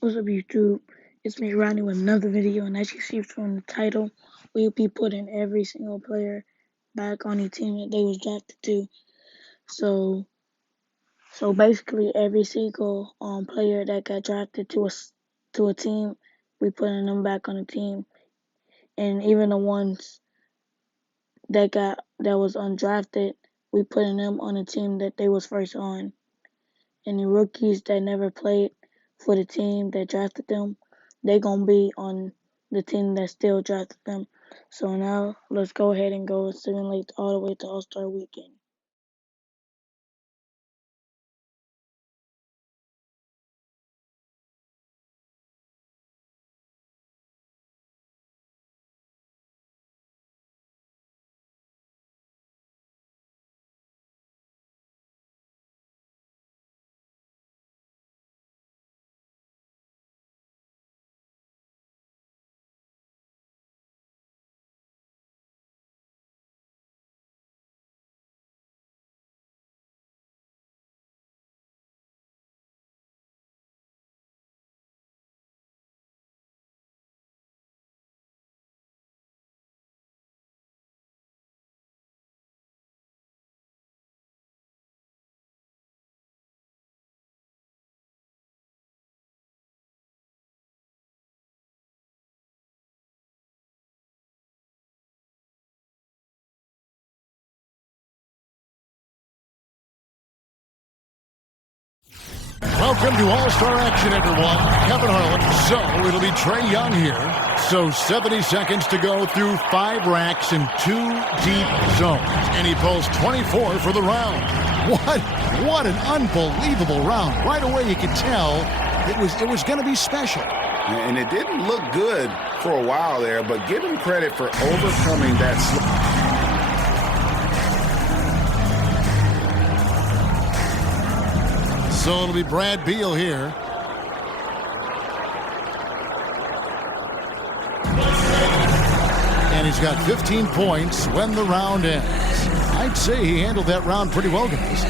What's up, YouTube? It's me, Rodney, with another video, and as you see from the title, we'll be putting every single player back on the team that they was drafted to. So basically, every single player that got drafted to a team, we putting them back on the team, and even the ones that was undrafted, we putting them on the team that they was first on, and the rookies that never played for the team that drafted them, they gonna be on the team that still drafted them. So now let's go ahead and go simulate all the way to All-Star Weekend. Welcome to All-Star action, everyone. Kevin Harlan. So it'll be Trae Young here. So 70 seconds to go through 5 racks and 2 deep zones. And he pulls 24 for the round. What an unbelievable round. Right away you could tell it was going to be special. And it didn't look good for a while there, but give him credit for overcoming that slump. So it'll be Brad Beal here. And he's got 15 points when the round ends. I'd say he handled that round pretty well, guys.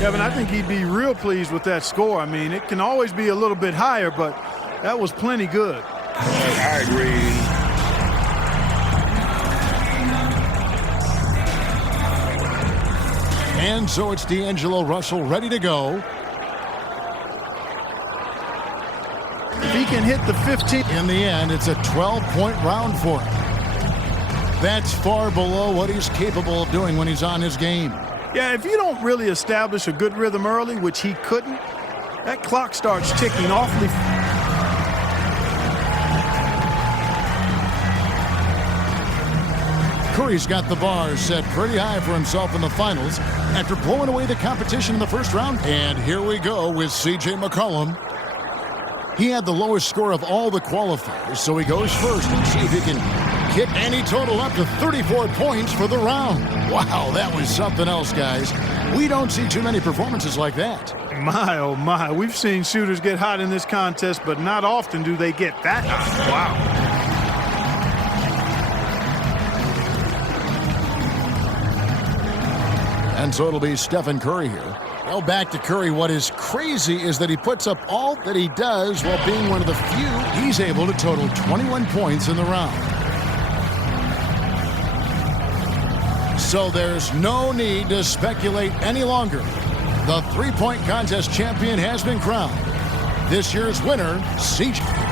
Kevin, I think he'd be real pleased with that score. I mean, it can always be a little bit higher, but that was plenty good. I agree. And so it's D'Angelo Russell ready to go. If he can hit the 15. In the end, it's a 12-point round for him. That's far below what he's capable of doing when he's on his game. Yeah, if you don't really establish a good rhythm early, which he couldn't, that clock starts ticking awfully. Curry's got the bars set pretty high for himself in the finals after blowing away the competition in the first round. And here we go with C.J. McCollum. He had the lowest score of all the qualifiers, so he goes first and see if he can hit any total up to 34 points for the round. Wow, that was something else, guys. We don't see too many performances like that. My, oh my, we've seen shooters get hot in this contest, but not often do they get that hot. Wow. And so it'll be Stephen Curry here. Well, back to Curry. What is crazy is that he puts up all that he does while being one of the few. He's able to total 21 points in the round. So there's no need to speculate any longer. The three-point contest champion has been crowned. This year's winner, CJ.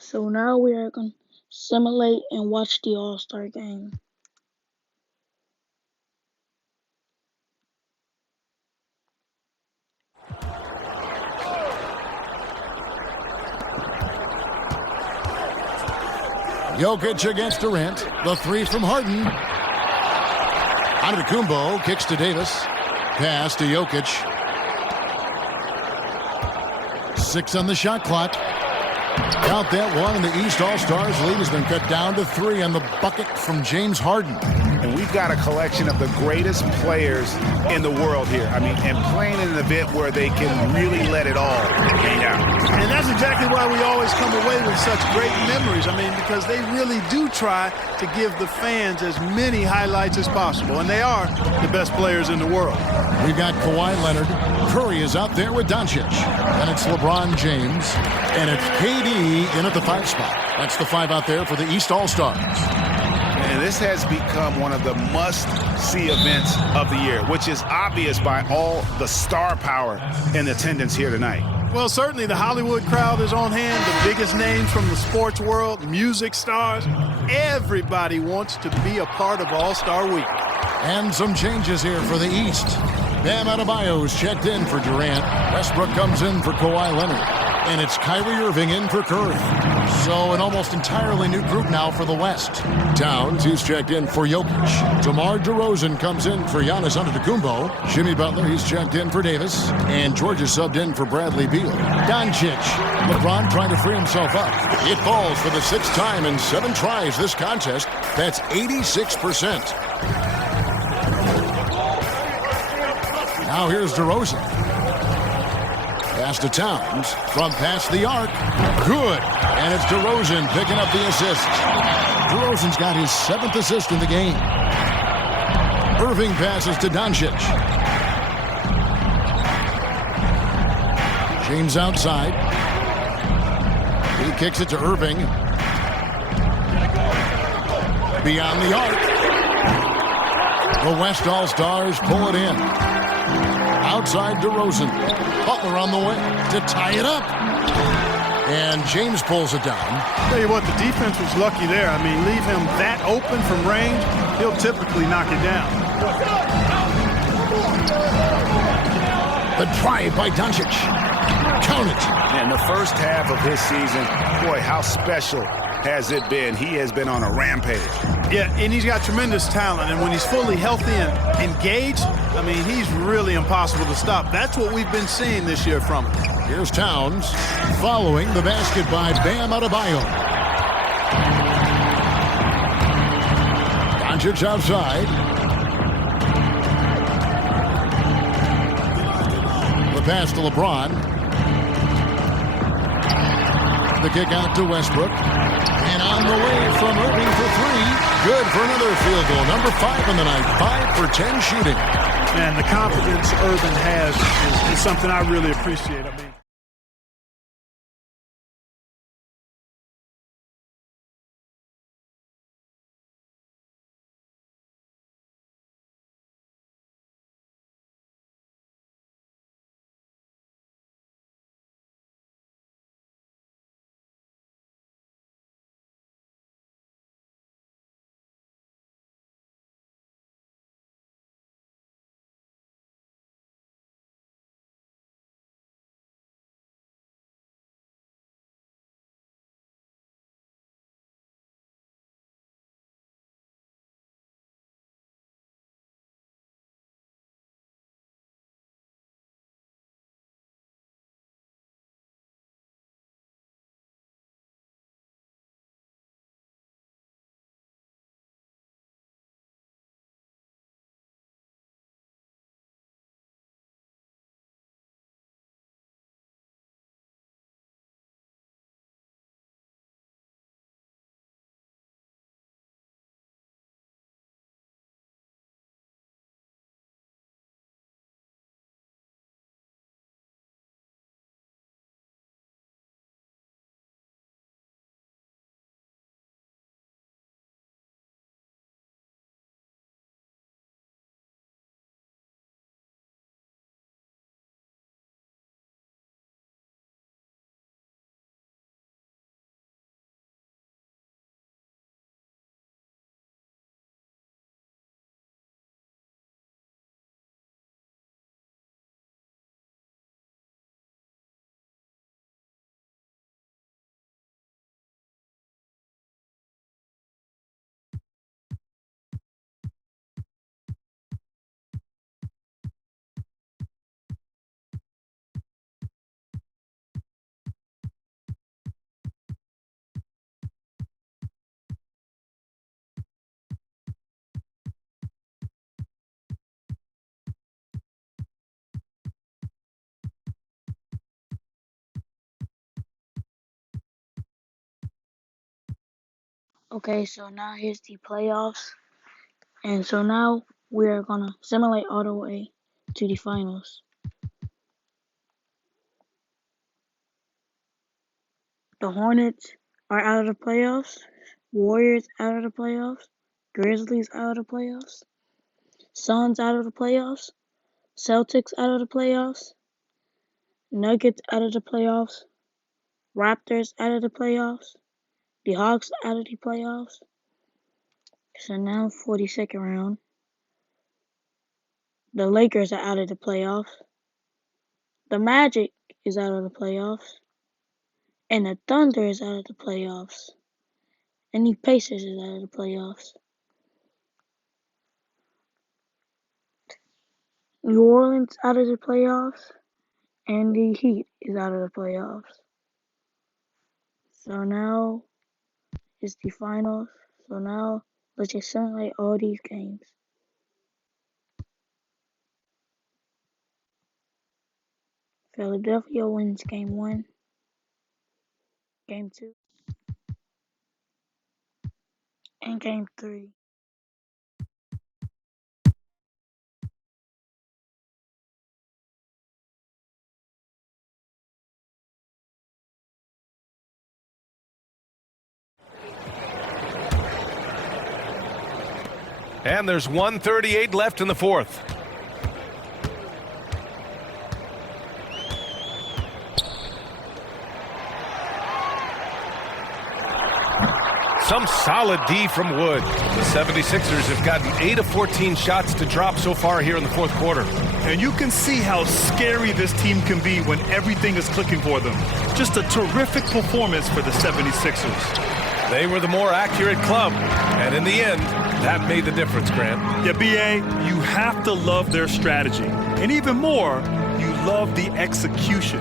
So now we are going to simulate and watch the All-Star game. Jokic against Durant. The three from Harden. Antetokounmpo kicks to Davis. Pass to Jokic. 6 on the shot clock. Count that one, and the East All-Stars lead has been cut down to 3 on the bucket from James Harden. And we've got a collection of the greatest players in the world here. I mean, and playing in an event where they can really let it all hang out. And that's exactly why we always come away with such great memories. I mean, because they really do try to give the fans as many highlights as possible. And they are the best players in the world. We've got Kawhi Leonard. Curry is out there with Doncic. And it's LeBron James. And it's KD in at the 5 spot. That's the 5 out there for the East All-Stars. And this has become one of the must-see events of the year, which is obvious by all the star power in attendance here tonight. Well, certainly the Hollywood crowd is on hand, the biggest names from the sports world, music stars. Everybody wants to be a part of All-Star Week. And some changes here for the East. Bam Adebayo's checked in for Durant. Westbrook comes in for Kawhi Leonard. And it's Kyrie Irving in for Curry. So an almost entirely new group now for the West. Towns, he's checked in for Jokic. DeMar DeRozan comes in for Giannis Antetokounmpo. Jimmy Butler, he's checked in for Davis. And George is subbed in for Bradley Beal. Doncic. LeBron trying to free himself up. It falls for the 6th time in 7 tries this contest. That's 86%. Now here's DeRozan. Pass to Towns from past the arc. Good. And it's DeRozan picking up the assist. DeRozan's got his 7th assist in the game. Irving passes to Doncic. James outside. He kicks it to Irving. Beyond the arc. The West All-Stars pull it in. Outside DeRozan. Butler on the way to tie it up. And James pulls it down. Tell you what, the defense was lucky there. I mean, leave him that open from range, he'll typically knock it down. The drive by Doncic. Count it. And the first half of his season, boy, how special has it been? He has been on a rampage. Yeah, and he's got tremendous talent. And when he's fully healthy and engaged, I mean, he's really impossible to stop. That's what we've been seeing this year from him. Here's Towns following the basket by Bam Adebayo. Doncic outside. The pass to LeBron. The kick out to Westbrook. And on the way from Irving for 3. Good for another field goal. Number 5 in the night. 5 for 10 shooting. Man, the confidence Irving has is something I really appreciate. I mean, Okay, so now here's the playoffs. And so now we are going to simulate all the way to the finals. The Hornets are out of the playoffs. Warriors out of the playoffs. Grizzlies out of the playoffs. Suns out of the playoffs. Celtics out of the playoffs. Nuggets out of the playoffs. Raptors out of the playoffs. The Hawks out of the playoffs. So now for the second round. The Lakers are out of the playoffs. The Magic is out of the playoffs. And the Thunder is out of the playoffs. And the Pacers is out of the playoffs. New Orleans out of the playoffs. And the Heat is out of the playoffs. So now it's the finals. So now let's just simulate all these games. Philadelphia wins game 1, game 2, and game 3. And there's 1:38 left in the fourth. Some solid D from Wood. The 76ers have gotten 8 of 14 shots to drop so far here in the fourth quarter. And you can see how scary this team can be when everything is clicking for them. Just a terrific performance for the 76ers. They were the more accurate club, and in the end, that made the difference, Grant. Yeah, B.A., you have to love their strategy. And even more, you love the execution.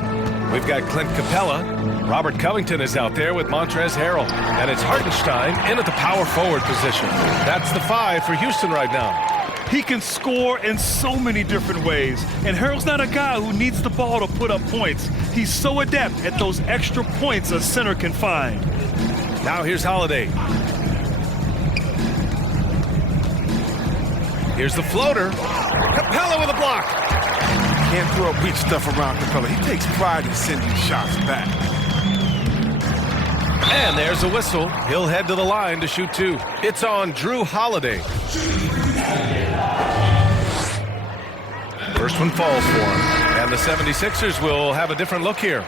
We've got Clint Capella. Robert Covington is out there with Montrezl Harrell. And it's Hartenstein in at the power forward position. That's the 5 for Houston right now. He can score in so many different ways. And Harrell's not a guy who needs the ball to put up points. He's so adept at those extra points a center can find. Now here's Holiday. Here's the floater. Capella with a block. Can't throw up weak stuff around Capella. He takes pride in sending shots back. And there's a whistle. He'll head to the line to shoot 2. It's on Drew Holiday. First one falls for him. And the 76ers will have a different look here.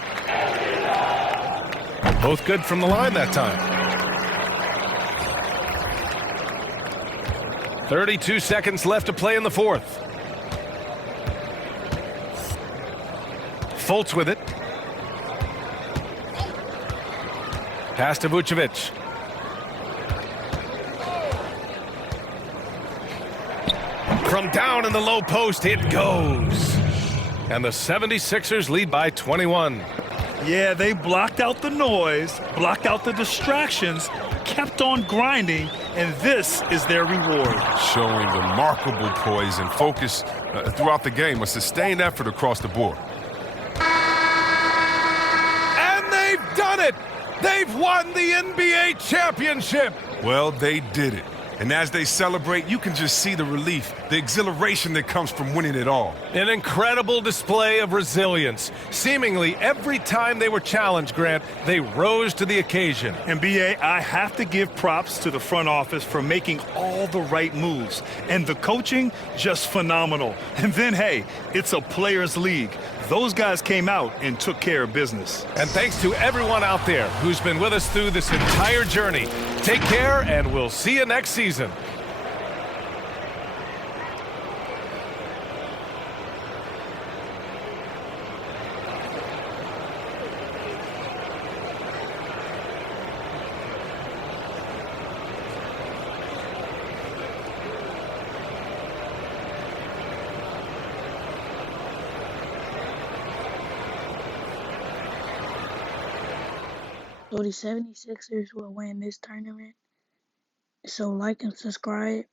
Both good from the line that time. 32 seconds left to play in the fourth. Fultz with it. Pass to Vucevic. From down in the low post, it goes. And the 76ers lead by 21. Yeah, they blocked out the noise, blocked out the distractions, kept on grinding, and this is their reward. Showing remarkable poise and focus throughout the game, a sustained effort across the board. And they've done it! They've won the NBA championship! Well, they did it. And as they celebrate, you can just see the relief, the exhilaration that comes from winning it all. An incredible display of resilience. Seemingly every time they were challenged, Grant, they rose to the occasion. And B.A., I have to give props to the front office for making all the right moves. And the coaching, just phenomenal. And then, hey, it's a players' league. Those guys came out and took care of business. And thanks to everyone out there who's been with us through this entire journey. Take care, and we'll see you next season. So the 76ers will win this tournament. So like and subscribe,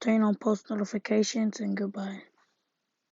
turn on post notifications, and goodbye.